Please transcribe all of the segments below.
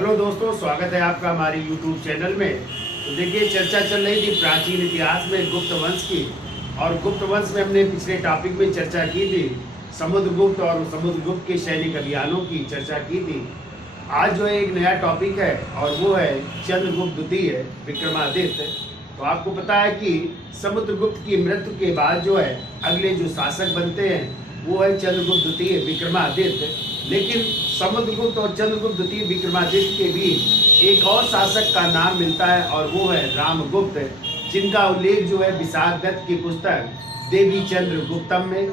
Hello दोस्तों, स्वागत है आपका हमारे YouTube चैनल में। तो देखिए, चर्चा चल रही थी प्राचीन इतिहास में गुप्त वंश की। और गुप्त वंश में हमने पिछले टॉपिक में चर्चा की थी समुद्रगुप्त और समुद्रगुप्त के सैनिक अभियानों की चर्चा की थी। आज जो है एक नया टॉपिक है और वो है चंद्रगुप्त द्वितीय विक्रमादित्य। तो आपको पता है कि समुद्रगुप्त की मृत्यु के बाद जो है अगले जो शासक बनते हैं वो है चंद्रगुप्त द्वितीय विक्रमादित्य। लेकिन समुद्रगुप्त और चंद्रगुप्त द्वितीय विक्रमादित्य के बीच एक और शासक का नाम मिलता है और वो है रामगुप्त, जिनका उल्लेख जो है विशाख दत्त की पुस्तक देवी चंद्र गुप्तम में।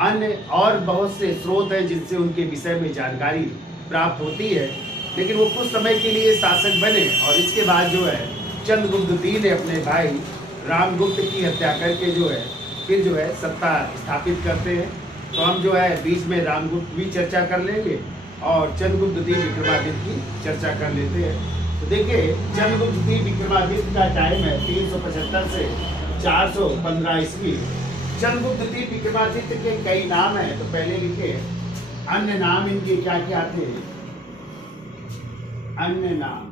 अन्य और बहुत से स्रोत हैं जिनसे उनके विषय में जानकारी प्राप्त होती है। लेकिन वो कुछ समय के लिए शासक बने और इसके बाद जो है चंद्रगुप्त द्वितीय ने अपने भाई रामगुप्त की हत्या करके जो है फिर जो है सत्ता स्थापित करते हैं। तो हम जो है बीच में रामगुप्त भी चर्चा कर लेंगे और चंद्रगुप्त द्वितीय विक्रमादित्य की चर्चा कर लेते हैं। तो देखिए, चंद्रगुप्त द्वितीय विक्रमादित्य का टाइम है 375 से 415 ईस्वी। चंद्रगुप्त द्वितीय विक्रमादित्य के कई नाम हैं, तो पहले लिखे अन्य नाम इनके क्या क्या थे। अन्य नाम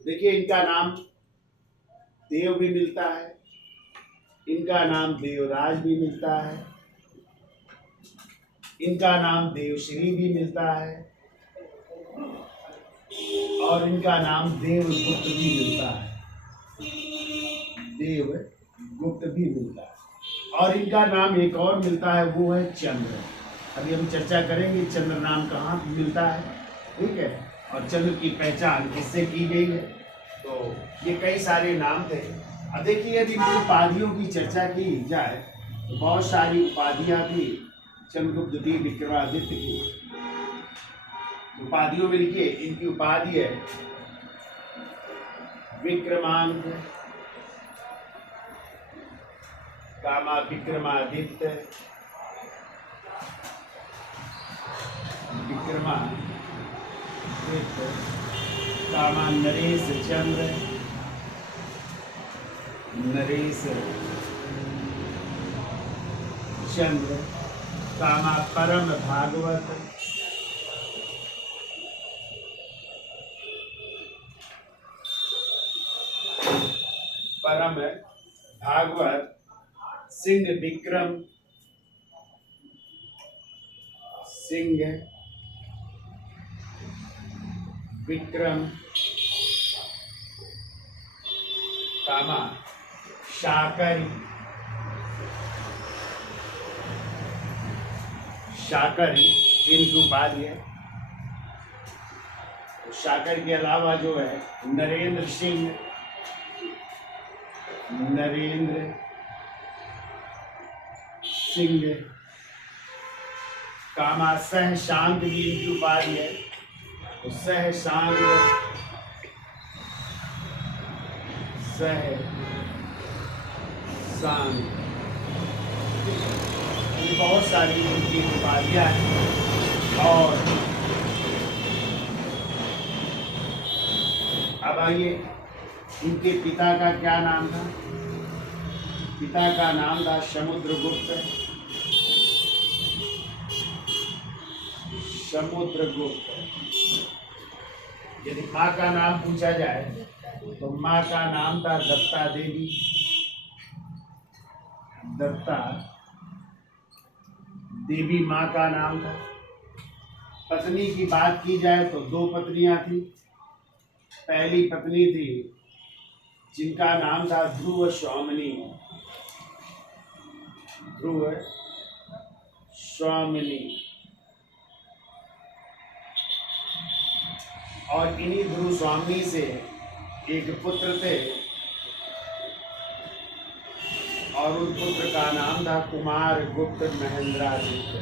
देखिए, इनका नाम देव भी मिलता है, इनका नाम देवराज भी मिलता है, इनका नाम देवश्री भी मिलता है और इनका नाम देवगुप्त भी मिलता है। देवगुप्त भी मिलता है और इनका नाम एक और मिलता है, वो है चंद्र। अभी हम चर्चा करेंगे चंद्र नाम कहाँ मिलता है, ठीक है, और चंद्र की पहचान किससे की गई है। तो ये कई सारे नाम थे। अब देखिए, यदि उपाधियों की चर्चा की जाए तो बहुत सारी उपाधियां थी चंद्रगुप्त द्वितीय विक्रमादित्य की। उपाधियों में लिखिए, इनकी उपाधि है विक्रमांक, कामा विक्रमादित्य, विक्रमादित्य, कामा नरेश चंद्र, नरेश चंद्र, कामा परम भागवत, परम भागवत, सिंह विक्रम, सिंह विक्रम, कामा शाकरी, शाकरी इनकी उपाधि है। तो शाकर के अलावा जो है नरेंद्र सिंह, नरेंद्र सिंह, कामा सह शांत भी इनकी उपाधि है। तो सह शांत, सह शांत, बहुत सारी इनकी उपाधियां हैं। और अब आइए, इनके पिता का क्या नाम था। पिता का नाम था समुद्रगुप्त, समुद्रगुप्त। यदि माँ का नाम पूछा जाए तो माँ का नाम था दत्ता देवी, दत्ता देवी माँ का नाम था। पत्नी की बात की जाए तो दो पत्नियां थी। पहली पत्नी थी जिनका नाम था ध्रुव स्वामिनी, ध्रुव स्वामिनी, और इन्हीं ध्रुव स्वामिनी से एक पुत्र थे और उन पुत्र का नाम था कुमार गुप्त महेंद्रादित्य,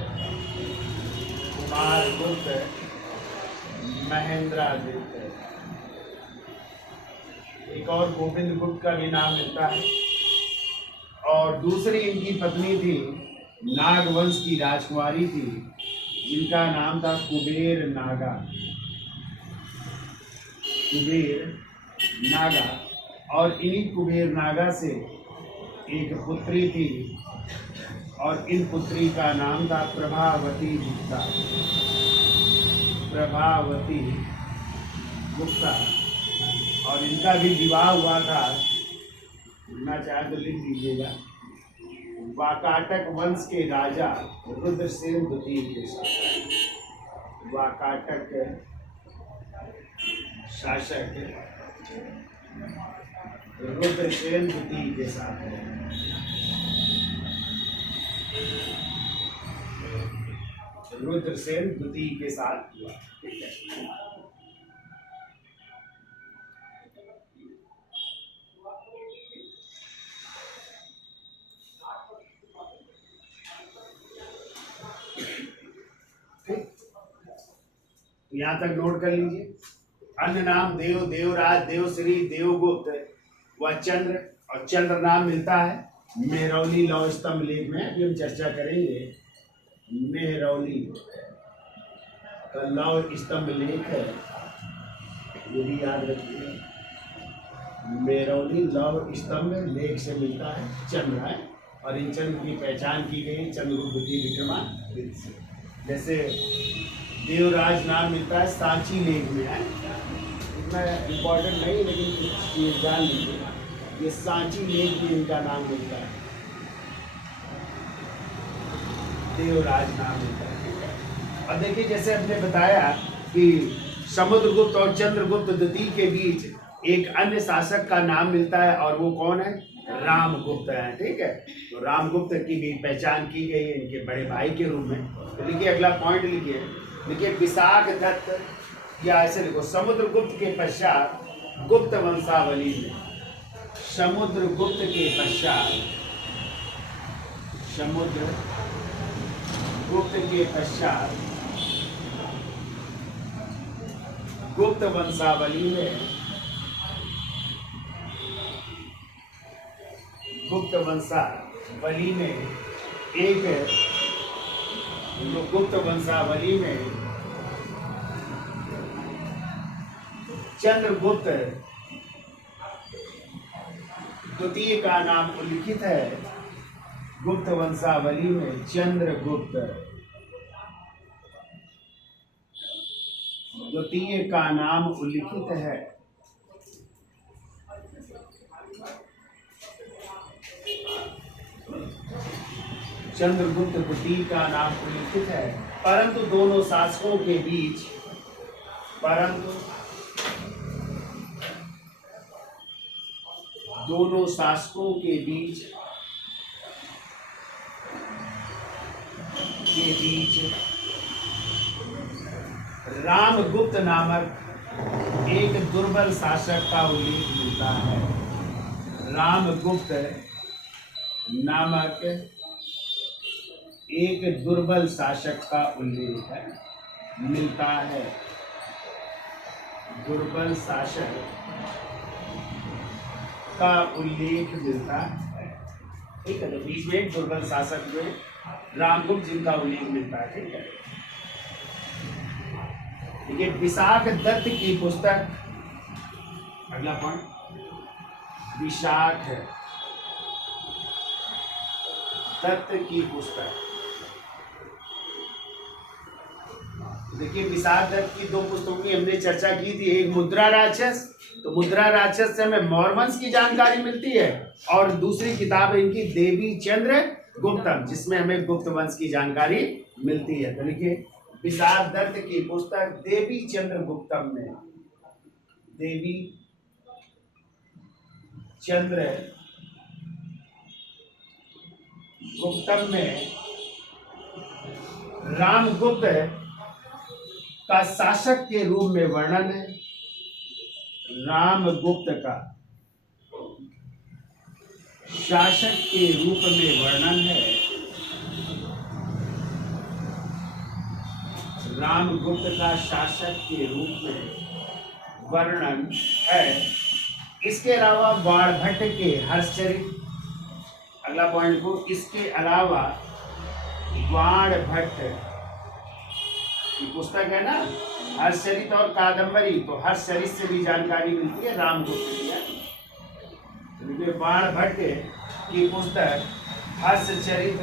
कुमार गुप्त महेंद्रादित्य। एक और गोविंद गुप्त का भी नाम मिलता है। और दूसरी इनकी पत्नी थी नागवंश की राजकुमारी थी, जिनका नाम था कुबेर नागा, कुबेर नागा। और इन्हीं कुबेर नागा से एक पुत्री थी और इन पुत्री का नाम था प्रभावती गुप्ता, प्रभावती गुप्ता, और इनका भी विवाह हुआ था, ना चाहे तो लिख दीजिएगा, वाकाटक वंश के राजा रुद्रसेन द्वितीय के साथ। वाकाटक शासक रुद्रसेन द्वितीय के साथ है। रुद्रसेन द्वितीय के साथ हुआ। ठीक है, यहाँ तक नोट कर लीजिए। अन्य नाम देव, देवराज, देवश्री, देवगुप्त व चंद्र, और चंद्र नाम मिलता है मेहरौली लौह स्तंभ लेख में, अभी हम चर्चा करेंगे। मेहरौली का लौह स्तंभ लेख है, ये भी याद रखिए। मेहरौली लौह स्तंभ लेख से मिलता है चंद्र है, और इन चंद्र की पहचान की गई चंद्रगुप्त द्वितीय विक्रमादित्य से। जैसे देवराज नाम मिलता है सांची लेख में है, इतना इम्पोर्टेंट नहीं लेकिन ये जान लीजिए, ये सांची लेख में इनका नाम मिलता है, देवराज नाम मिलता है। और देखिए जैसे हमने बताया कि समुद्रगुप्त और चंद्रगुप्त द्वितीय के बीच एक अन्य शासक का नाम मिलता है, और वो कौन है? रामगुप्त है। ठीक है, तो रामगुप्त की भी पहचान की गई है इनके बड़े भाई के रूप में। तो लिखिए अगला पॉइंट लिखिए, विशाख दत्त, या ऐसे लिखो, समुद्रगुप्त के पश्चात गुप्त वंशावली में, समुद्रगुप्त के पश्चात, समुद्रगुप्त के पश्चात गुप्त वंशावली में, गुप्त वंशावली में एक, गुप्त वंशावली में चंद्रगुप्त द्वितीय का नाम उल्लिखित है। गुप्त वंशावली में चंद्रगुप्त द्वितीय का नाम उल्लिखित है। चंद्रगुप्त द्वितीय का नाम उल्लिखित है, परंतु दोनों शासकों के बीच, दोनों शासकों के बीच रामगुप्त नामक एक दुर्बल शासक का उल्लेख मिलता है। रामगुप्त नामक एक दुर्बल शासक का उल्लेख मिलता है। दुर्बल शासक का उल्लेख मिलता है। ठीक है, तो बीच में एक दुर्बल शासक जो रामगुप्त जिनका उल्लेख मिलता है। ठीक है, देखिए विशाख दत्त की पुस्तक, अगला पॉइंट, विशाख दत्त की पुस्तक। देखिए विशाख दत्त की दो पुस्तकों की हमने चर्चा की थी, एक मुद्रा राक्षस, तो मुद्रा राक्षस से हमें मौर्य वंश की जानकारी मिलती है, और दूसरी किताब है इनकी देवी चंद्र गुप्तम, जिसमें हमें गुप्त वंश की जानकारी मिलती है। तो लिखिए विशाख दत्त की पुस्तक देवी चंद्र गुप्तम में, देवी चंद्र गुप्तम में रामगुप्त का शासक के रूप में वर्णन है। रामगुप्त का शासक के रूप में वर्णन है। रामगुप्त का शासक के रूप में वर्णन है। इसके अलावा बाणभट्ट के हर्षचरित, अगला पॉइंट को, इसके अलावा बाणभट्ट की पुस्तक है ना हर्षचरित और कादंबरी, तो हर्षचरित से भी जानकारी मिलती है रामगुप्त की। बाणभट्ट की पुस्तक हर्षचरित,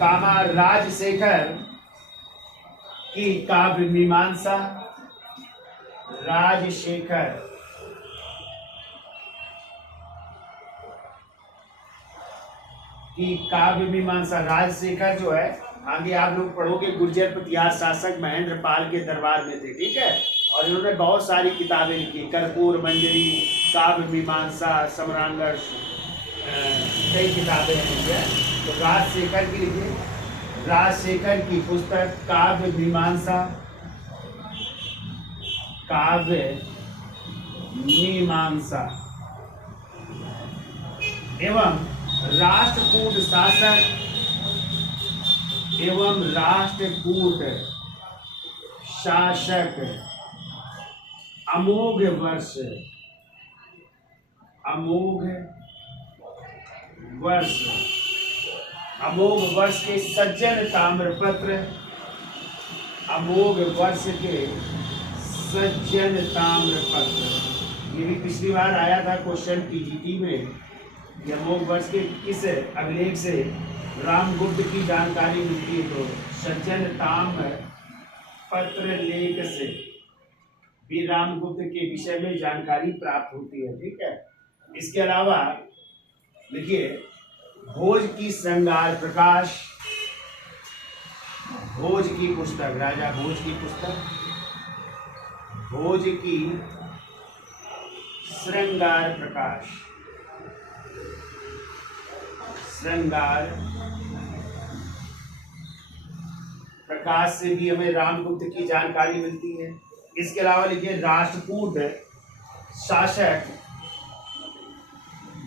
कामा राजशेखर की काव्य मीमांसा, राजशेखर की काव्य मीमांसा। राजशेखर जो है, आगे आप लोग पढ़ोगे, गुर्जर प्रतिहार शासक महेंद्र पाल के दरबार में थे, ठीक है। और इन्होंने बहुत सारी किताबें लिखी, कर्पूर मंजरी, काव्य मीमांसा, सम्रांगण, कई किताबें हैं। तो राजशेखर की लिखिए, राजशेखर की पुस्तक काव्य मीमांसा, काव्य मीमांसा एवं राष्ट्रकूट शासक एवं राष्ट्रकूट शासक अमोघ वर्ष, अमोघ वर्ष, अमोघ वर्ष के सज्जन ताम्रपत्र, अमोघ वर्ष के सज्जन ताम्रपत्र। ये भी पिछली बार आया था क्वेश्चन टीजीटी में, कि अमोघ वर्ष के किस अभिलेख से रामगुप्त की जानकारी मिलती है। तो सज्जन ताम्र पत्र लेख से भी रामगुप्त के विषय में जानकारी प्राप्त होती है, ठीक है। इसके अलावा देखिए, भोज की श्रृंगार प्रकाश, भोज की पुस्तक, राजा भोज की पुस्तक, भोज की श्रृंगार प्रकाश, श्रृंगार प्रकाश से भी हमें रामगुप्त की जानकारी मिलती है। इसके अलावा लिखिए, राष्ट्रकूट शासक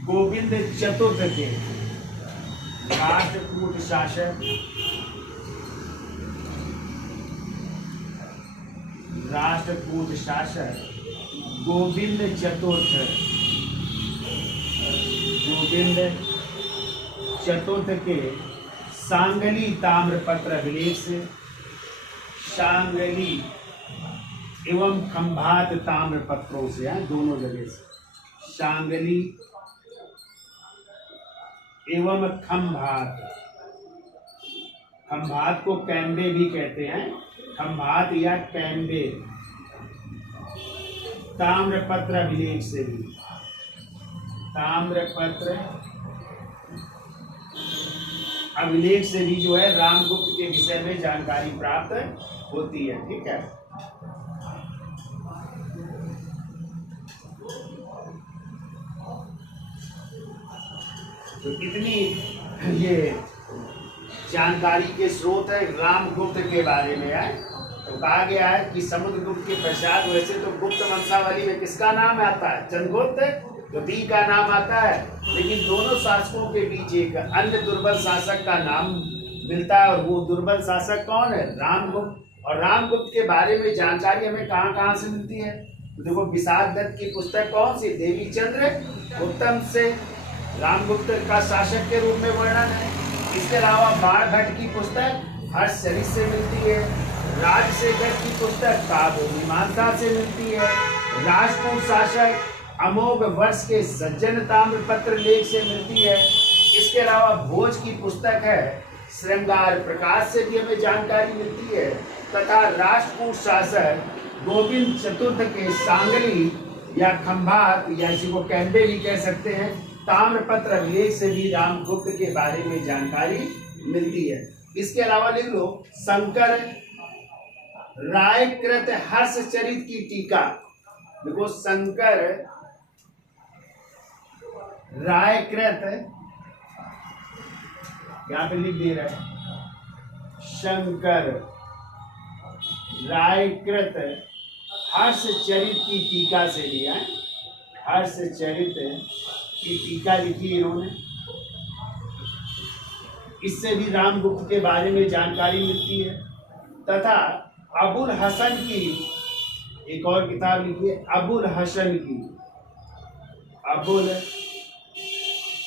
गोविंद चतुर्थ के, राष्ट्रकूट शासक राष्ट्रकूट शासक गोविंद चतुर्थ, गोविंद चतुर्थ के सांगली ताम्रपत्र अभिलेख से, सांगली एवं खंभात ताम्रपत्रों से, दोनों जगह से, सांगली एवं खंभात, खंभात को कैम्बे भी कहते हैं, खंभात या कैम्बे ताम्रपत्र अभिलेख से भी, ताम्रपत्र अभिलेख से भी जो है रामगुप्त के विषय में जानकारी प्राप्त होती है, ठीक है। तो इतनी ये जानकारी के स्रोत है रामगुप्त के बारे में है। तो कहा गया है कि समुद्रगुप्त के पश्चात, वैसे तो गुप्त वंशावली में किसका नाम आता है? चंद्रगुप्त द्वितीय का नाम आता है, लेकिन दोनों शासकों के बीच एक अन्य दुर्बल शासक का नाम मिलता है, और वो दुर्बल शासक कौन है? रामगुप्त। और रामगुप्त के बारे में जानकारी हमें कहाँ कहाँ से मिलती है? तो देखो, विशाल दत्त की पुस्तक कौन सी? देवीचंद्र उत्तम से रामगुप्त का शासक के रूप में वर्णन है। इसके अलावा बाणभट्ट की पुस्तक हर्षचरित से मिलती है, राजशेखर की पुस्तक काव्य मीमांसा से मिलती है, राजपूत शासक अमोघ वर्ष के सज्जन ताम्रपत्र लेख से मिलती है। इसके अलावा भोज की पुस्तक है श्रृंगार प्रकाश से भी हमें जानकारी मिलती है, तथा राष्ट्रकूट शासक गोविंद चतुर्थ के सांगली या खंभात या इसी को कैम्बे भी कह सकते हैं ताम्रपत्र अभिलेख से भी रामगुप्त के बारे में जानकारी मिलती है। इसके अलावा लिख लो, शंकर रायकृत हर्षचरित की टीका। देखो, शंकर रायकृत, यहाँ पे लिख दे रहा है, शंकर रायकृत हर्षचरित की टीका से लिया है, हर्षचरित की टीका लिखी इन्होंने। इससे भी रामगुप्त के बारे में जानकारी मिलती है। तथा अबुल हसन की एक और किताब लिखी है, अबुल हसन की, अबुल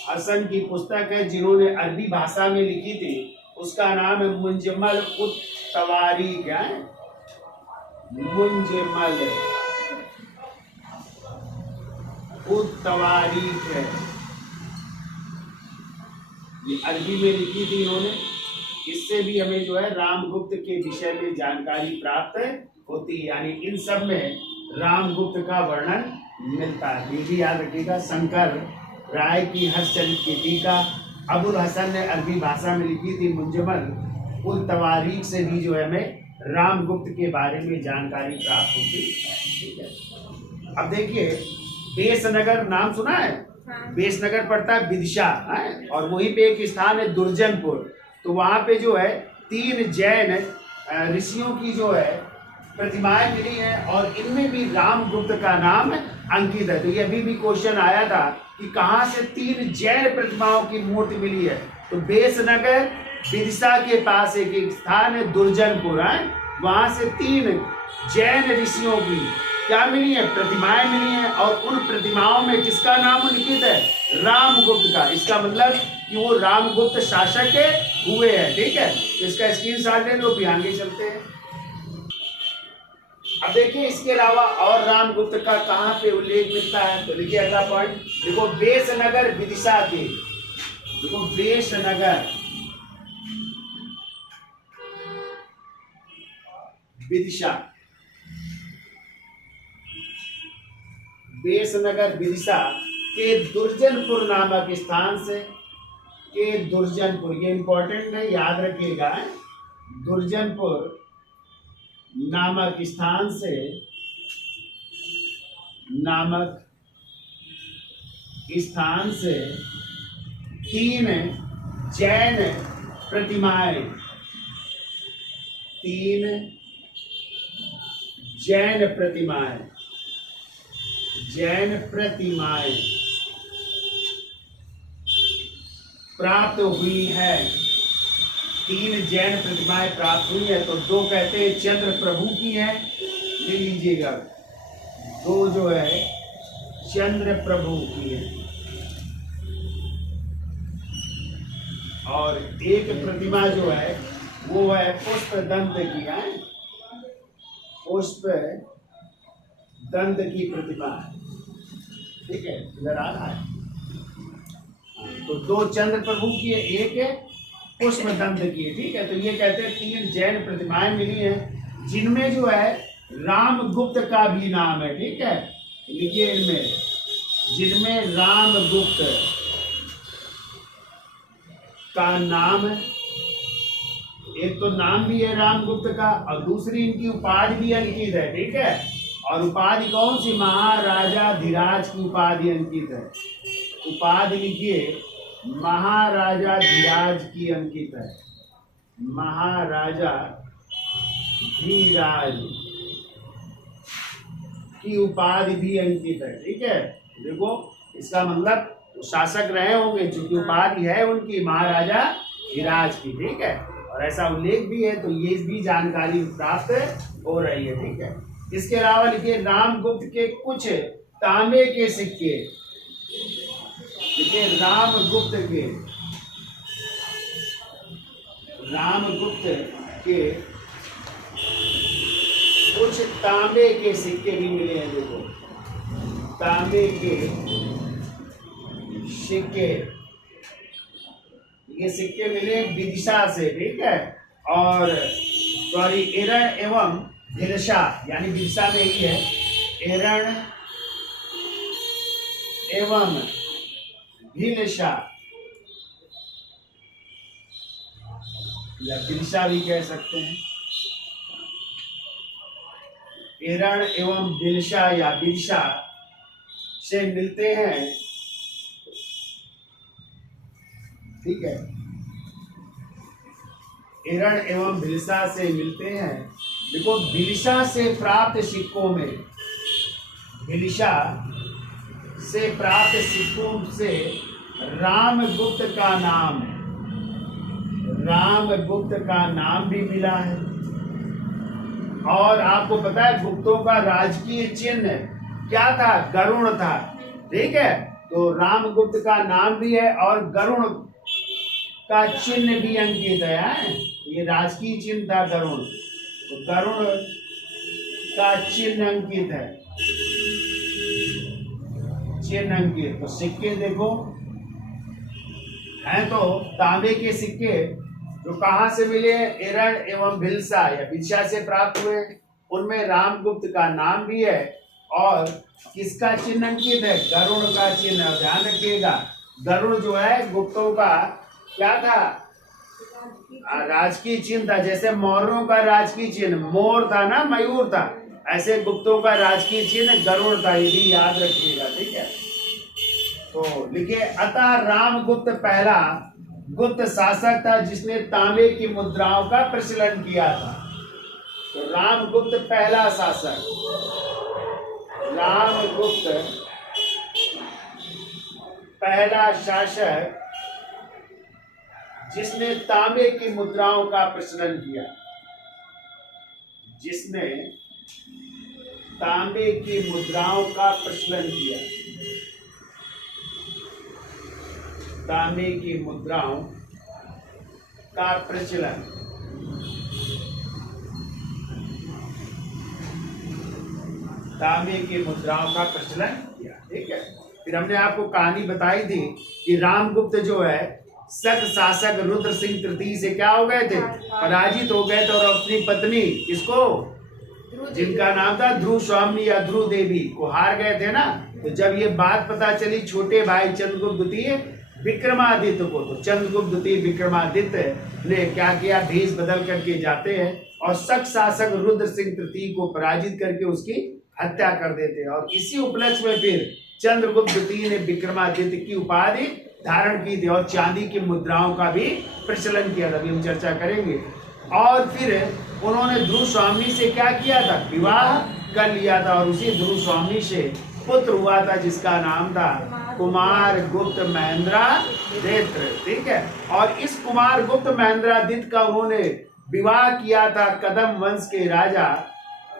हसन की पुस्तक है जिन्होंने अरबी भाषा में लिखी थी, उसका नाम है मुंजमल उत तवारीख है, मुंजमल उत तवारीख है, ये अरबी में लिखी थी इन्होंने। इससे भी हमें जो है रामगुप्त के विषय में जानकारी प्राप्त होती है। यानी इन सब में रामगुप्त का वर्णन मिलता है। ये भी याद रखिएगा। शंकर राय की हर्षचरित की टीका अबुल हसन ने अरबी भाषा में लिखी थी। मुंजमल उल तवारीख से भी जो है हमें रामगुप्त के बारे में जानकारी प्राप्त होती है। ठीक है, अब देखिए बेसनगर नाम सुना है? बेसनगर पड़ता है विदिशा है, और वहीं पे एक स्थान है दुर्जनपुर। तो वहां पे जो है 3 जैन ऋषियों की जो है प्रतिमाएं मिली हैं, और इनमें भी रामगुप्त का नाम अंकित है। तो ये अभी भी क्वेश्चन आया था कि कहाँ से 3 जैन प्रतिमाओं की मूर्ति मिली है। तो बेसनगर विदिशा के पास एक स्थान है दुर्जनपुर है, वहां से 3 जैन ऋषियों की क्या मिली है? प्रतिमाएं मिली हैं, और उन प्रतिमाओं में किसका नाम अंकित है? रामगुप्त का। इसका मतलब कि वो रामगुप्त शासक हुए हैं। ठीक है, तो इसका स्क्रीनशॉट ले लो, भी आगे चलते हैं। अब देखिए इसके अलावा और रामगुप्त का कहाँ पे उल्लेख मिलता है, तो देखिए अगला पॉइंट देखो, बेसनगर विदिशा के, देखो बेसनगर विदिशा, बेसनगर विदिशा के दुर्जनपुर नामक स्थान से, के दुर्जनपुर, ये इंपॉर्टेंट है, याद रखिएगा। दुर्जनपुर नामक स्थान से, नामक स्थान से 3 जैन प्रतिमाएं, 3 जैन प्रतिमाएं, जैन प्रतिमाएं प्राप्त हुई है। 3 जैन प्रतिमाएं प्राप्त हुई है। तो 2 कहते हैं चंद्र प्रभु की है, ले लीजिएगा, 2 जो है चंद्र प्रभु की है, और एक प्रतिमा जो है वो है पुष्प दंत की है, पुष्प दंत की प्रतिमा है। ठीक है, इधर आ रहा है। तो 2 चंद्र प्रभु की है, एक पुष्प दंत की है। ठीक है, तो ये कहते हैं 3 जैन प्रतिमाएं मिली हैं, जिनमें जो है रामगुप्त का भी नाम है। ठीक है, लिखिए इनमें, जिनमें रामगुप्त का नाम, एक तो नाम भी है रामगुप्त का, और दूसरी इनकी उपाधि भी अंकित है। ठीक है, और उपाधि कौन सी? महाराजा धीराज की उपाधि अंकित है। उपाधि लिखिए, महाराजा धीराज की अंकित है, महाराजा धीराज की उपाधि भी अंकित है। ठीक है, देखो इसका मतलब शासक रहे होंगे, चूंकि उपाधि है उनकी महाराजा धीराज की। ठीक है, और ऐसा उल्लेख भी है, तो ये भी जानकारी प्राप्त हो रही है। ठीक है, इसके अलावा लिखिए रामगुप्त के कुछ तांबे के सिक्के, देखिए रामगुप्त के कुछ तांबे के सिक्के भी मिले हैं। देखो तांबे के सिक्के, ये सिक्के मिले विदिशा से। ठीक है, और सॉरी एरण एवं भिलशा, यानी विदिशा में ही है, एरण एवं भिलशा या भिलशा भी कह सकते हैं, एरण एवं भिलशा या विदिशा से मिलते हैं। ठीक है, एरण एवं भिलशा से मिलते हैं। देखो भिलशा से प्राप्त सिक्कों में, भिलशा से प्राप्त सिक्कों से रामगुप्त का नाम भी मिला है। और आपको पता है गुप्तों का राजकीय चिन्ह क्या था? गरुण था। ठीक है, तो रामगुप्त का नाम भी है और गरुण का चिन्ह भी अंकित है। ये राजकीय चिन्ह था गरुण, तो गरुण का चिन्ह अंकित है, चिन्ह अंकित। तो सिक्के देखो हैं, तो तांबे के सिक्के जो कहाँ से मिले? एरण एवं भिलशा या भिलशा से प्राप्त हुए। उनमें रामगुप्त का नाम भी है और किसका चिन्ह अंकित है? गरुड़ का चिन्ह। ध्यान रखिएगा, गरुड़ जो है गुप्तों का क्या था? राजकीय चिन्ह था। जैसे मौर्यों का राजकीय चिन्ह मोर था ना, मयूर था, ऐसे गुप्तों का राजकीय चिन्ह गरुड़ था। ये भी याद रखिएगा, ठीक है। तो लिखिए, अतः रामगुप्त पहला गुप्त शासक था जिसने तांबे की मुद्राओं का प्रचलन किया था। तो रामगुप्त पहला शासक, रामगुप्त पहला शासक जिसने तांबे की मुद्राओं का प्रचलन किया, जिसने तांबे की मुद्राओं का प्रचलन किया, तांबे की मुद्राओं का प्रचलन, तांबे की मुद्राओं का प्रचलन किया, ठीक है। फिर हमने आपको कहानी बताई थी कि रामगुप्त जो है शक शासक रुद्र सिंह तृतीय से क्या हो गए थे? पराजित हो गए थे, और अपनी पत्नी किसको, जिनका नाम था ध्रुव स्वामी या ध्रुव देवी को हार गए थे ना। तो जब ये बात पता चली छोटे भाई चंद्रगुप्त द्वितीय विक्रमादित्य को, तो चंद्रगुप्त द्वितीय विक्रमादित्य ने क्या किया? भेष बदल करके जाते हैं और शक शासक रुद्र सिंह तृतीय को पराजित करके उसकी हत्या कर देते हैं। और इसी उपलक्ष्य में फिर चंद्रगुप्त द्वितीय ने विक्रमादित्य की उपाधि धारण की थी और चांदी की मुद्राओं का भी प्रचलन किया था, अभी हम चर्चा करेंगे। और फिर उन्होंने ध्रुव स्वामी से क्या किया था? विवाह कर लिया था, और उसी ध्रुव स्वामी से पुत्र हुआ था जिसका नाम था कुमार गुप्त महेंद्रादित्य, ठीक है। और इस कुमार गुप्त महेंद्रादित्य का उन्होंने विवाह किया था कदम वंश के राजा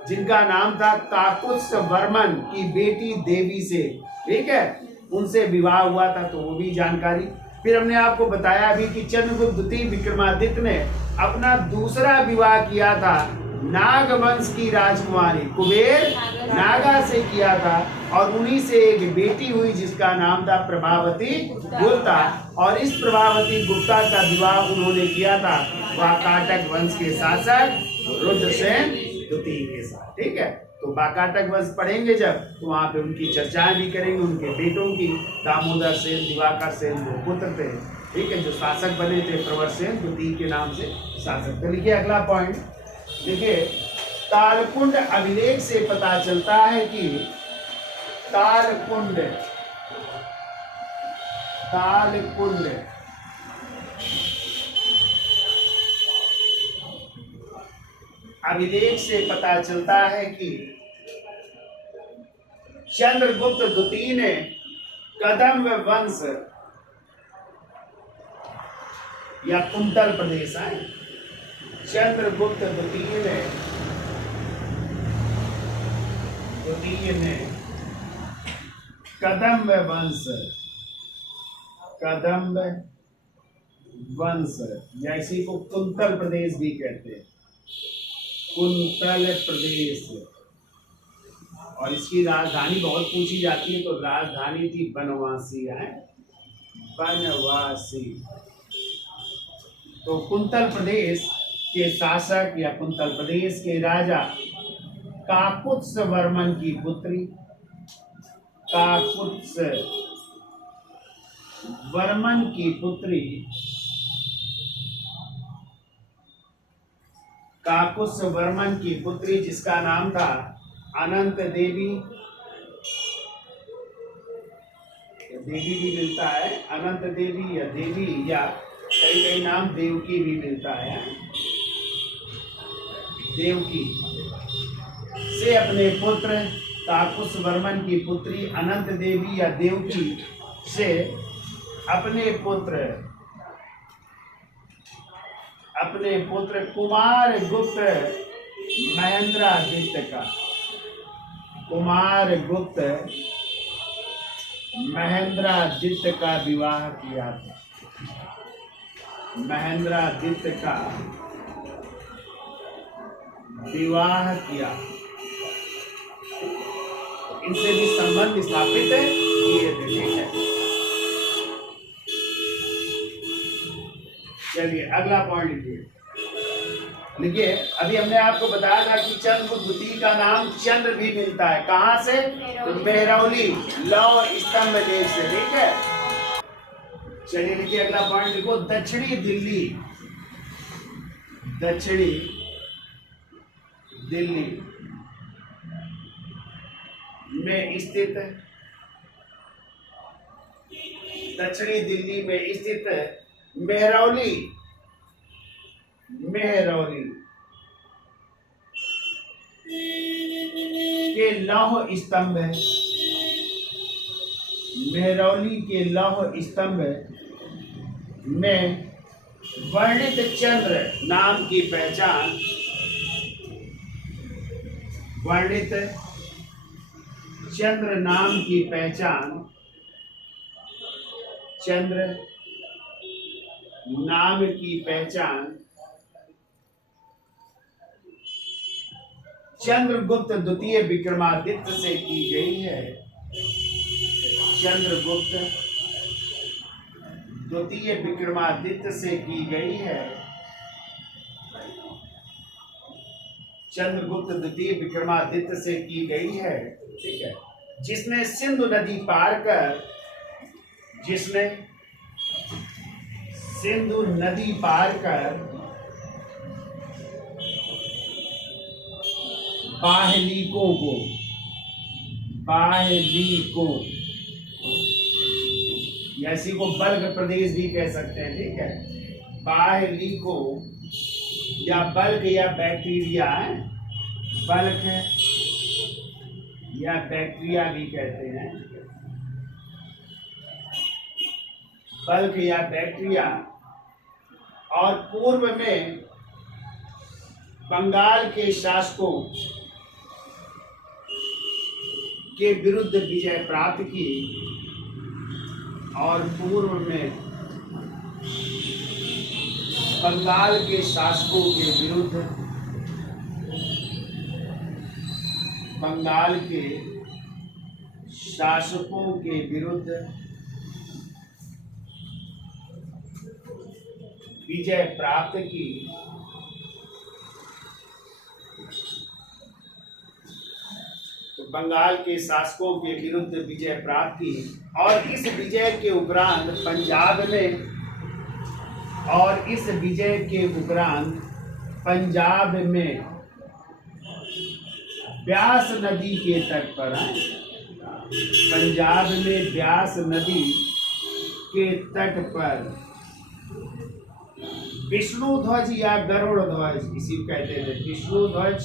जिनका नाम था काकुत्स वर्मन की बेटी देवी से, ठीक है, उनसे विवाह हुआ था। तो वो भी जानकारी। फिर हमने आपको बताया भी कि चंद्रगुप्त द्वितीय विक्रमादित्य ने अपना दूसरा विवाह किया था नागवंश की राजकुमारी कुबेर नागा से किया था, और उन्हीं से एक बेटी हुई जिसका नाम था प्रभावती गुप्ता। और इस प्रभावती गुप्ता का विवाह उन्होंने किया था वाकाटक वंश के शासक रुद्रसेन द्वितीय के साथ, ठीक है। तो वाकाटक वंश पढ़ेंगे जब, तो वहां पे उनकी चर्चाएं भी करेंगे, उनके बेटों की। दामोदर सेन, दिवाकर सेन वो पुत्र थे, ठीक है, जो शासक बने थे प्रवर सेन द्वितीय के नाम से शासक। तो लिखिए अगला पॉइंट, देखिए तालकुंड अभिलेख से पता चलता है कि तालकुंड अभिलेख से पता चलता है कि चंद्रगुप्त द्वितीय ने कदम्ब वंश या कुंतल प्रदेश है, चंद्रगुप्त द्वितीय ने कदम्ब वंश या इसी को कुंतल प्रदेश भी कहते हैं, कुंतल प्रदेश। और इसकी राजधानी बहुत पूछी जाती है, तो राजधानी थी बनवासी, है बनवासी। तो कुंतल प्रदेश के शासक या कुंतल प्रदेश के राजा काकुत्स वर्मन की पुत्री, काकुत्स वर्मन की पुत्री, काकुत्स वर्मन की पुत्री जिसका नाम था अनंत देवी, देवी भी मिलता है, अनंत देवी या देवी, या कई कई नाम देवकी भी मिलता है, देवकी से अपने पुत्र काकुत्स वर्मन की पुत्री अनंत देवी या देवकी से अपने पुत्र कुमार गुप्त महेंद्रादित्य का, कुमार गुप्त महेंद्रादित्य का विवाह किया था, महेंद्रादित्य का विवाह किया। इनसे भी संबंध स्थापित किए थे, ठीक है। चलिए अगला पॉइंट लिखिए, देखिए अभी हमने आपको बताया था कि चंद्रगुप्त द्वितीय का नाम चंद्र भी मिलता है, कहां से? तो मेहरौली लौह स्तंभ देश से, ठीक है। चलिए लिखिए अगला पॉइंट लिखो, दक्षिणी दिल्ली। दक्षिणी दिल्ली में स्थित, दक्षिणी दिल्ली में स्थित मेहरौली, मेहरौली के लौह स्तंभ, मेहरौली के लौह स्तंभ में वर्णित चंद्र नाम की पहचान, वर्णित चंद्र नाम की पहचान, चंद्र नाम की पहचान चंद्रगुप्त द्वितीय विक्रमादित्य से की गई है। चंद्रगुप्त द्वितीय विक्रमादित्य से की गई है। चंद्रगुप्त द्वितीय विक्रमादित्य से की गई है, ठीक है। जिसने सिंधु नदी पार कर, जिसने सिंधु नदी पार कर बाहलीकों को, बाहलीकों, इसी को बल्ग प्रदेश भी कह सकते हैं, ठीक है। बाहलीकों या बल्क या बैक्टीरिया, बल्क या बैक्टीरिया भी कहते हैं, बल्क या बैक्टीरिया, और पूर्व में बंगाल के शासकों के विरुद्ध विजय प्राप्त की, और पूर्व में बंगाल के शासकों के विरुद्ध, बंगाल के शासकों के विरुद्ध विजय प्राप्त की, तो बंगाल के शासकों के विरुद्ध विजय प्राप्त की, और इस विजय के उपरांत पंजाब में, और इस विजय के उपरांत पंजाब में ब्यास नदी के तट पर, पंजाब में ब्यास नदी के तट पर विष्णु ध्वज या गरुड़ ध्वज, इसी को कहते थे विष्णु ध्वज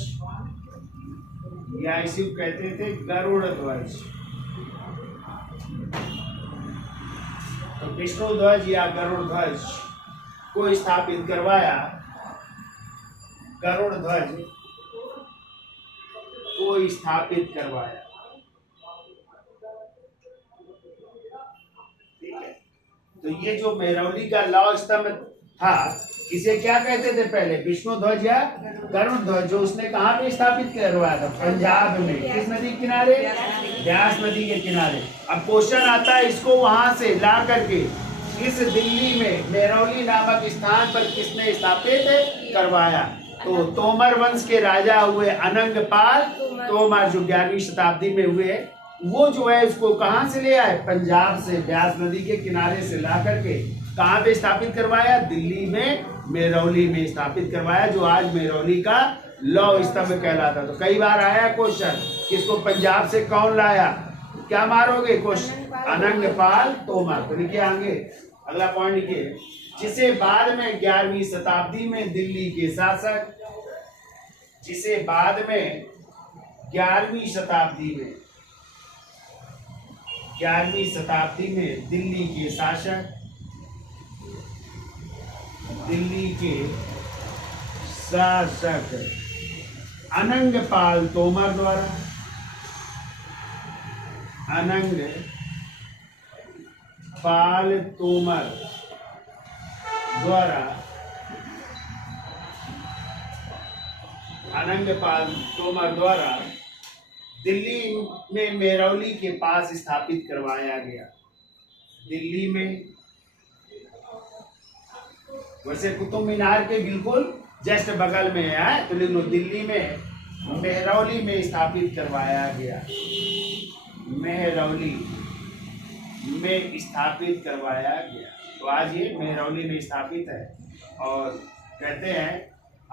या इसी को कहते थे गरुड़ ध्वज। तो विष्णु ध्वज या गरुड़ ध्वज को स्थापित करवाया, गरुड़ ध्वज को स्थापित करवाया, ठीक है। तो ये जो मेहरौली का लौह स्तंभ था, इसे क्या कहते थे पहले? विष्णु ध्वज या गरुड़ ध्वज, जो उसने कहाँ पे स्थापित करवाया था? पंजाब में। किस नदी के किनारे? ब्यास नदी के किनारे। अब क्वेश्चन आता है, इसको वहां से ला करके इस दिल्ली में मेहरौली नामक स्थान पर किसने स्थापित करवाया? तो तोमर वंश के राजा हुए अनंगपाल तोमर, जो 11वीं शताब्दी में हुए, वो जो है इसको कहाँ से ले आए? पंजाब से, ब्यास नदी के किनारे से ला करके कहाँ पे स्थापित करवाया? दिल्ली में मेहरौली में स्थापित करवाया, जो आज मेहरौली का लौह स्तंभ कहलाता। तो कई बार आया क्वेश्चन, किसको पंजाब से कौन लाया? क्या मारोगे क्वेश्चन? अनंगपाल तोमर। तो लिखिए आगे अगला पॉइंट लिखिए, जिसे बाद में 11वीं शताब्दी में दिल्ली के शासक, जिसे बाद में 11वीं शताब्दी में, 11वीं शताब्दी में दिल्ली के शासक, दिल्ली के शासक अनंगपाल तोमर द्वारा, अनंगपाल तोमर द्वारा, अनंगपाल तोमर द्वारा दिल्ली में मेहरौली के पास स्थापित करवाया गया। दिल्ली में, वैसे कुतुब मीनार के बिल्कुल जस्ट बगल में है, तो लिख लो दिल्ली में मेहरौली में स्थापित करवाया गया। मेहरौली में स्थापित करवाया गया। तो आज ये मेहरौली में स्थापित है और कहते हैं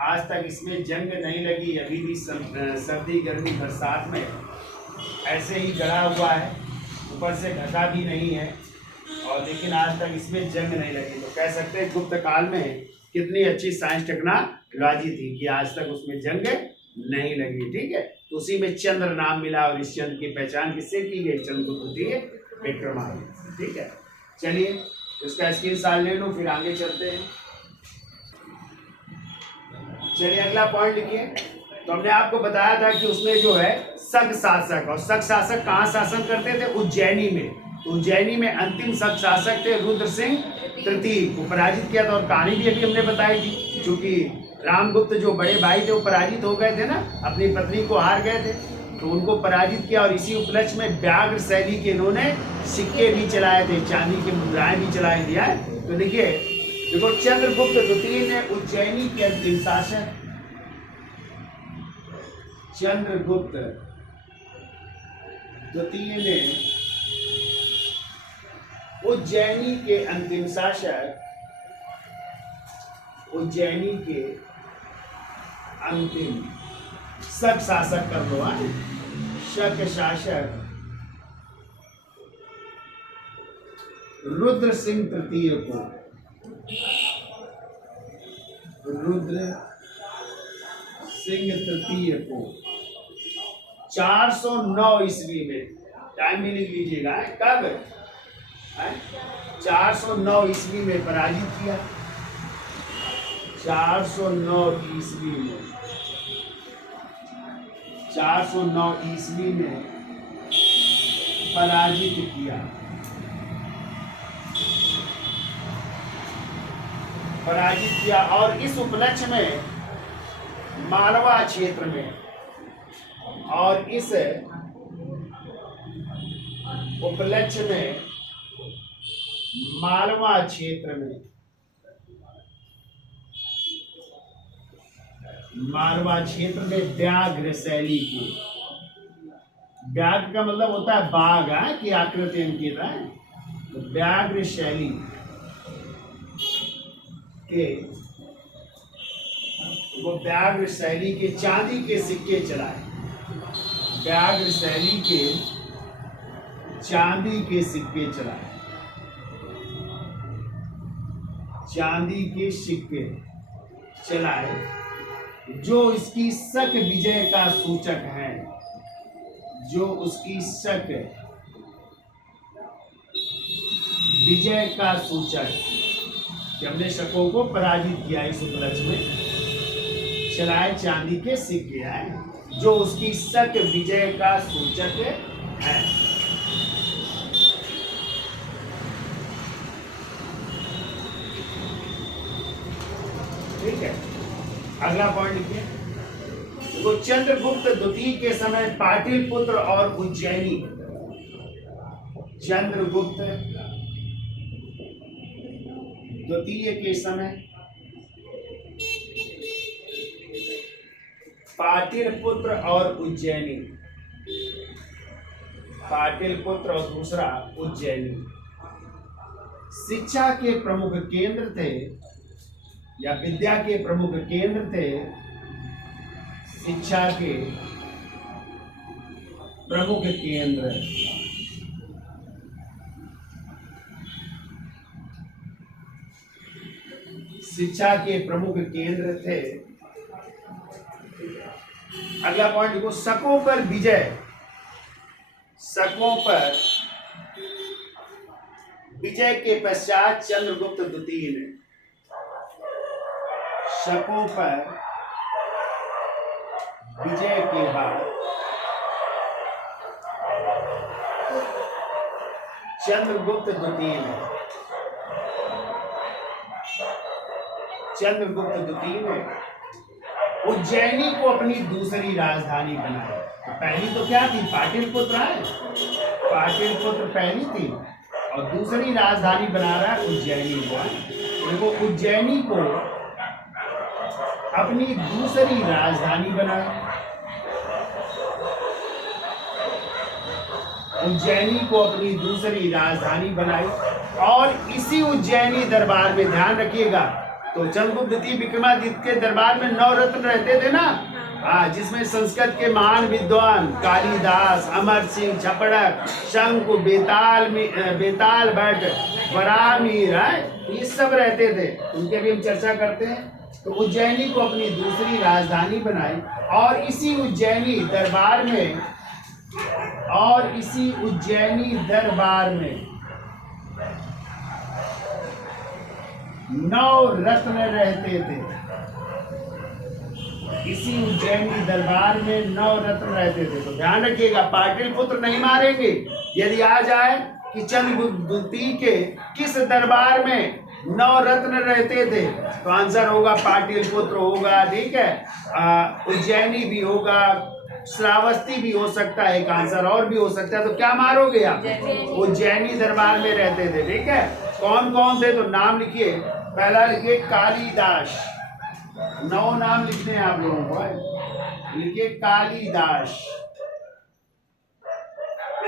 आज तक इसमें जंग नहीं लगी, अभी भी सर्दी गर्मी बरसात में ऐसे ही गड़ा हुआ है, ऊपर से ढका भी नहीं है और लेकिन आज तक इसमें जंग नहीं लगी। तो कह सकते हैं गुप्त काल में कितनी अच्छी साइंस टेक्नोलॉजी थी कि आज तक उसमें जंग नहीं लगी। ठीक है, तो उसी में चंद्र नाम मिला और इस चंद्र की पहचान किससे की गई? चंद्रगुप्त विक्रमादित्य। ठीक है, चलिए उसका स्क्रीनशॉट ले लो, फिर आगे चलते हैं। चलिए अगला पॉइंट लिखिए। तो हमने आपको बताया था कि उसमें जो है शक शासक, और शक शासक कहाँ शासन करते थे? उज्जैनी में। तो उज्जैनी में अंतिम शक शासक थे रुद्र सिंह तृतीय, को पराजित किया था। और कहानी भी अभी हमने बताई थी, क्योंकि रामगुप्त जो बड़े भाई थे वो पराजित हो गए थे ना, अपनी पत्नी को हार गए थे, तो उनको पराजित किया। और इसी उपलक्ष्य में व्याघ्र शैली के इन्होंने सिक्के भी चलाए थे, चांदी की मुद्राएं भी चलाई दिया है। तो देखिए देखो, चंद्रगुप्त द्वितीय ने उज्जैनी के अंतिम शासक, चंद्रगुप्त द्वितीय ने उज्जैनी के अंतिम शासक, उज्जैनी के अंतिम शक शासक कर लो, शक शासक रुद्र सिंह तृतीय को, रुद्र सिंह तृतीय को 409 ईस्वी में, टाइम भी लिख लीजिएगा, कब? 409 ईस्वी में पराजित किया। 409 ईस्वी में, 409 ईस्वी में पराजित किया, पराजित किया। और इस उपलक्ष्य में मालवा क्षेत्र में, और इस उपलक्ष्य में मालवा क्षेत्र में, मालवा क्षेत्र में व्याघ्र शैली की, व्याघ्र का मतलब होता है बाघ की आकृति अंकित है, तो व्याघ्र शैली के, वो व्याघ्र शैली के चांदी के सिक्के चलाए, व्याघ्र शैली के चांदी के सिक्के चलाए, चांदी के सिक्के चलाए, जो इसकी शक विजय का सूचक है, जो उसकी शक विजय का सूचक, कि हमने शकों को पराजित किया। इस उपलक्ष्य में चलाए चांदी के सिक्के हैं, जो उसकी शक विजय का सूचक है। ठीक है, अगला पॉइंट लिखिए। तो चंद्रगुप्त द्वितीय के समय पाटलिपुत्र और उज्जैनी, चंद्रगुप्त द्वितीय के समय पाटलिपुत्र और उज्जैनी, पाटलिपुत्र और दूसरा उज्जैनी शिक्षा के प्रमुख केंद्र थे, या विद्या के प्रमुख केंद्र थे, शिक्षा के प्रमुख केंद्र, शिक्षा के प्रमुख केंद्र थे। अगला पॉइंट देखो, शकों पर विजय, शकों पर विजय के पश्चात चंद्रगुप्त द्वितीय ने, शकों पर विजय के बाद चंद्रगुप्त द्वितीय ने, चंद्रगुप्त द्वितीय ने उज्जैनी को अपनी दूसरी राजधानी बनाई। तो पहली तो क्या थी? पाटलिपुत्र है, पाटलिपुत्र पहली थी, और दूसरी राजधानी बना रहा है उज्जैनी को। देखो उज्जैनी को अपनी दूसरी राजधानी बनाई। उज्जैनी को अपनी दूसरी राजधानी बनाई और इसी उज्जैनी दरबार में, ध्यान रखिएगा, तो चंद्रगुप्त द्वितीय विक्रमादित्य के दरबार में 9 रत्न रहते थे ना, हाँ, जिसमें संस्कृत के महान विद्वान कालिदास, अमर सिंह, छपड़क, शंकु, बेताल भट्ट, वराहमिहिर, ये सब रहते थे, उनके भी हम चर्चा करते हैं। तो उज्जैनी को अपनी दूसरी राजधानी बनाई और इसी उज्जैनी दरबार में 9 रत्न रहते थे। इसी उज्जैनी दरबार में 9 रत्न रहते थे। तो ध्यान रखिएगा, पाटलिपुत्र नहीं मारेंगे। यदि आ जाए कि चंद्रगुप्त द्वितीय के किस दरबार में 9 रत्न रहते थे, तो आंसर होगा पाटलिपुत्र होगा, ठीक है, उज्जैनी भी होगा, श्रावस्ती भी हो सकता है, एक आंसर और भी हो सकता है। तो क्या मारोगे आप? उज्जैनी दरबार में रहते थे, ठीक है। कौन कौन थे? तो नाम लिखिए। पहला लिखिए कालिदास, 9 नाम लिखने हैं आप लोगों को। लिखिए कालिदास,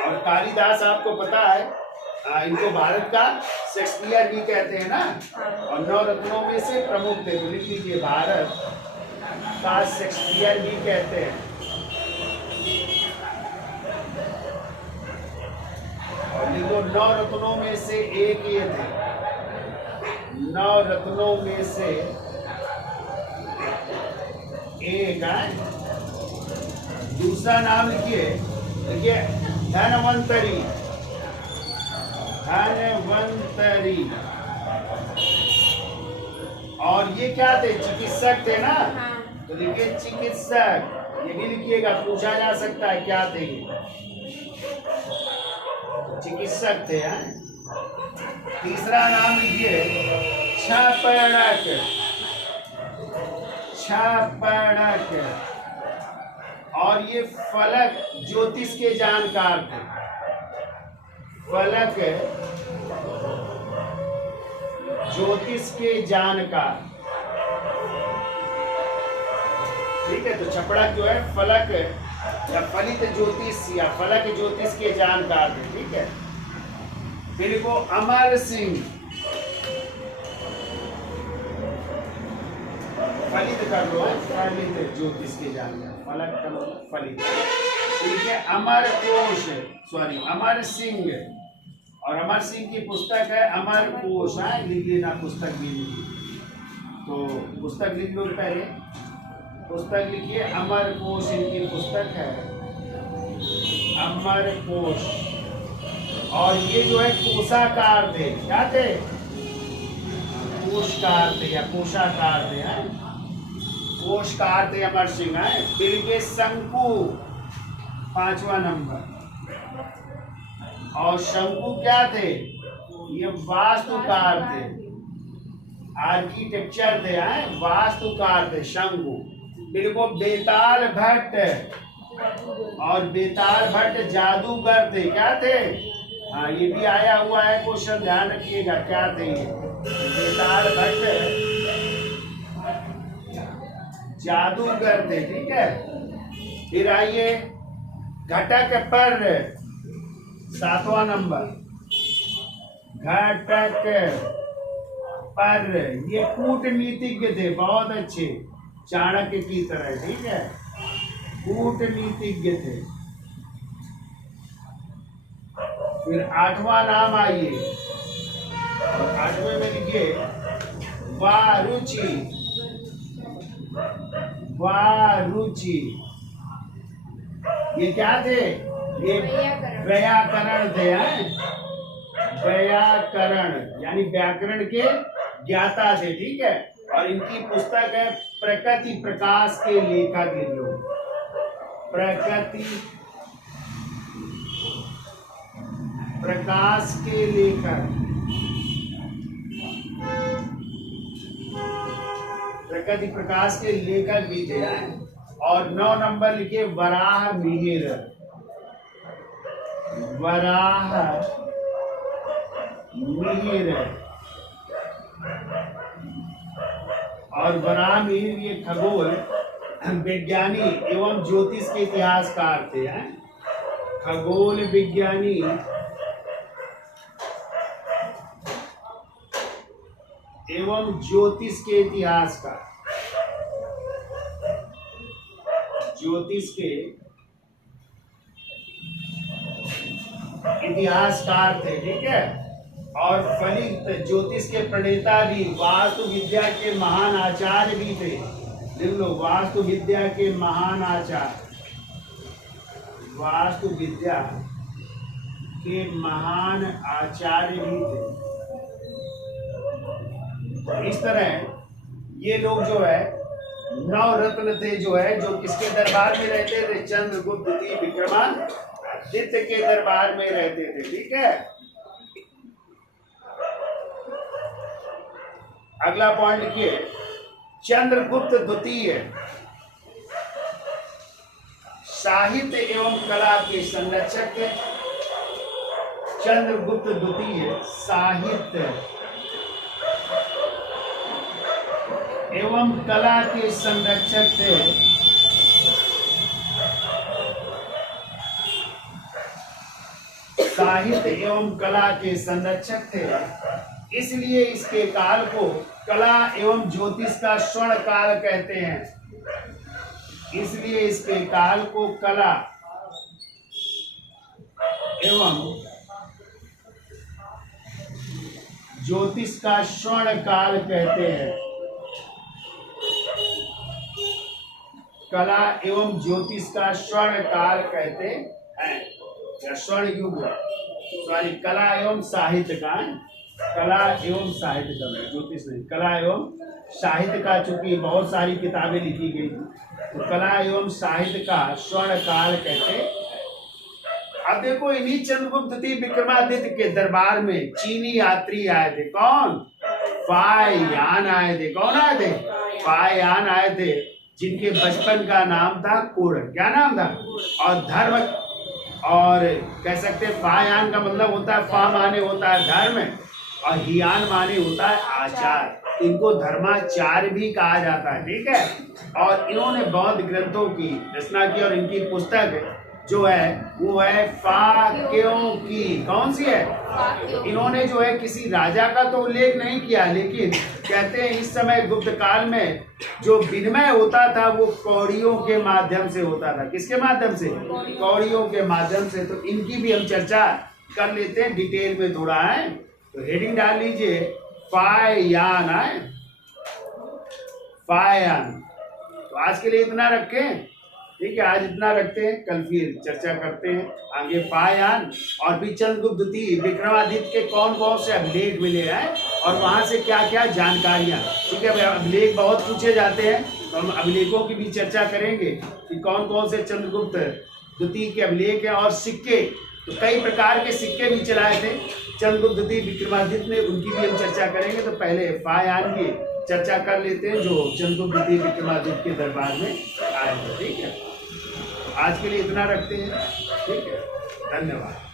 और कालिदास आपको पता है, इनको भारत का शेक्सपियर भी कहते हैं ना, और 9 रत्नों में से प्रमुख थे। तो लिख लीजिए, भारत का शेक्सपियर भी कहते हैं। और लिखो 9 रत्नों में से एक ये थे, 9 रत्नों में से एक है। दूसरा नाम लिखिए, देखिए धनवंतरी, धनवंतरी। और ये क्या थे? चिकित्सक थे ना, तो लिखिए चिकित्सक, ये भी लिखिएगा, पूछा जा सकता है क्या थे ये, चिकित्सक थे। तीसरा नाम लिखिए छपड़क, छपड़क। और ये फलक ज्योतिष के जानकार थे, फलक ज्योतिष के जानकार, ठीक है। तो छपड़क जो है फलक या फलित ज्योतिष या फलक ज्योतिष के जानकार थे, ठीक है। फिर को अमर सिंह, फलित कर लो, फलित ज्योतिष के जानकार, फलक कर लो, फलित, ठीक है। अमर कोश, सॉरी अमर सिंह, और अमर सिंह की पुस्तक है अमर कोश, लिख लेना, पुस्तक भी लिखिए। तो पुस्तक लिख लो पहले, पुस्तक लिखिए अमर कोश, इनकी पुस्तक है अमर कोश। और ये जो है कोषाकार थे, क्या थे? कोषकार थे या कोषाकार थे, कोषकार थे अमर सिंह। फिर के शंकु, 5वां नंबर। और शंकु क्या थे? ये वास्तुकार थे, आर्किटेक्चर थे, वास्तुकार थे शंकु। फिर को बेताल भट्ट, और बेताल भट्ट जादूगर थे, क्या थे? हाँ, ये भी आया हुआ है क्वेश्चन, ध्यान रखिएगा क्या थे ये। बेताल भट्ट जादूगर थे, ठीक है। फिर आइए घटक पर, 7वां नंबर, घटक पर। ये कूटनीतिज्ञ थे, बहुत अच्छे, चाणक्य की तरह, ठीक है, कूटनीतिज्ञ थे। फिर 8वां नाम आइए, और 8वें में लिखिए वारुचि, वारुचि। ये क्या थे? ये व्याकरण थे, व्याकरण यानी व्याकरण के ज्ञाता थे, ठीक है। और इनकी पुस्तक है प्रकृति प्रकाश के लेखक, लिख लो, प्रकृति प्रकाश के लेखक, प्रकृति प्रकाश के लेखक भी थे। और 9 नंबर लिखिए वराहमिहिर, वराहमिहिर। और वराहमिहिर ये खगोल विज्ञानी एवं ज्योतिष के इतिहासकार थे। हैं? खगोल विज्ञानी एवं ज्योतिष के इतिहासकार, ज्योतिष के इतिहासकार थे। ठीक है। और फलित ज्योतिष के प्रणेता भी, वास्तु विद्या के महान आचार्य भी थे। देख लो, वास्तु विद्या के महान आचार्य, वास्तु विद्या के महान आचार्य भी थे। तो इस तरह ये लोग जो है नवरत्न थे, जो है जो किसके दरबार में रहते थे? चंद्रगुप्त द्वितीय विक्रमादित्य के दरबार में रहते थे। ठीक है। अगला पॉइंट लिखिए, चंद्रगुप्त द्वितीय साहित्य एवं कला के संरक्षक थे। चंद्रगुप्त द्वितीय साहित्य एवं कला के संरक्षक थे। साहित्य एवं कला के संरक्षक थे, इसलिए इसके काल को कला एवं ज्योतिष का स्वर्ण काल कहते हैं। इसलिए इसके काल को कला एवं ज्योतिष का स्वर्ण काल कहते हैं। कला एवं ज्योतिष का स्वर्ण काल कहते हैं, या स्वर्ण युग। सॉरी, कला एवं साहित्य का, कला एवं साहित्य का, ज्योतिष नहीं, कला एवं साहित्य का, चूंकि बहुत सारी किताबें लिखी गई तो कला एवं साहित्य का स्वर्ण काल कहते हैं। अब देखो, इन्हीं चंद्रगुप्त द्वितीय विक्रमादित्य के दरबार में चीनी यात्री आए थे। कौन? फाहियान आए थे। कौन आए थे? फाहियान आए थे, जिनके बचपन का नाम था कुर। क्या नाम था? और धर्म, और कह सकते हैं फाहियान का मतलब होता है, फा माने होता है धर्म और हियान माने होता है आचार। इनको धर्माचार्य भी कहा जाता है। ठीक है। और इन्होंने बौद्ध ग्रंथों की रचना की और इनकी पुस्तक जो है वो है फाक्यों की। कौन सी है? इन्होंने जो है किसी राजा का तो उल्लेख नहीं किया, लेकिन कहते हैं इस समय गुप्त काल में जो विनिमय होता था वो कौड़ियों के माध्यम से होता था। किसके माध्यम से? कौड़ियों के माध्यम से। तो इनकी भी हम चर्चा कर लेते हैं डिटेल में थोड़ा है। तो हेडिंग डाल लीजिए फाहियान है, फाहियान। तो आज के लिए इतना रखें। ठीक है, आज इतना रखते हैं, कल फिर चर्चा करते हैं आगे। फाहियान और भी चंद्रगुप्त द्वितीय विक्रमादित्य के कौन कौन से अभिलेख मिले हैं और वहां से क्या क्या जानकारियां। ठीक है, अभिलेख बहुत पूछे जाते हैं, तो हम अभिलेखों की भी चर्चा करेंगे कि कौन कौन से चंद्रगुप्त द्वितीय के अभिलेख हैं। और सिक्के, तो कई प्रकार के सिक्के भी चलाए थे चंद्रगुप्त द्वितीय विक्रमादित्य ने, उनकी भी हम चर्चा करेंगे। तो पहले फाहियान की चर्चा कर लेते हैं, जो चंद्रगुप्त द्वितीय विक्रमादित्य के दरबार में आए थे। ठीक है, आज के लिए इतना रखते हैं। ठीक है, धन्यवाद।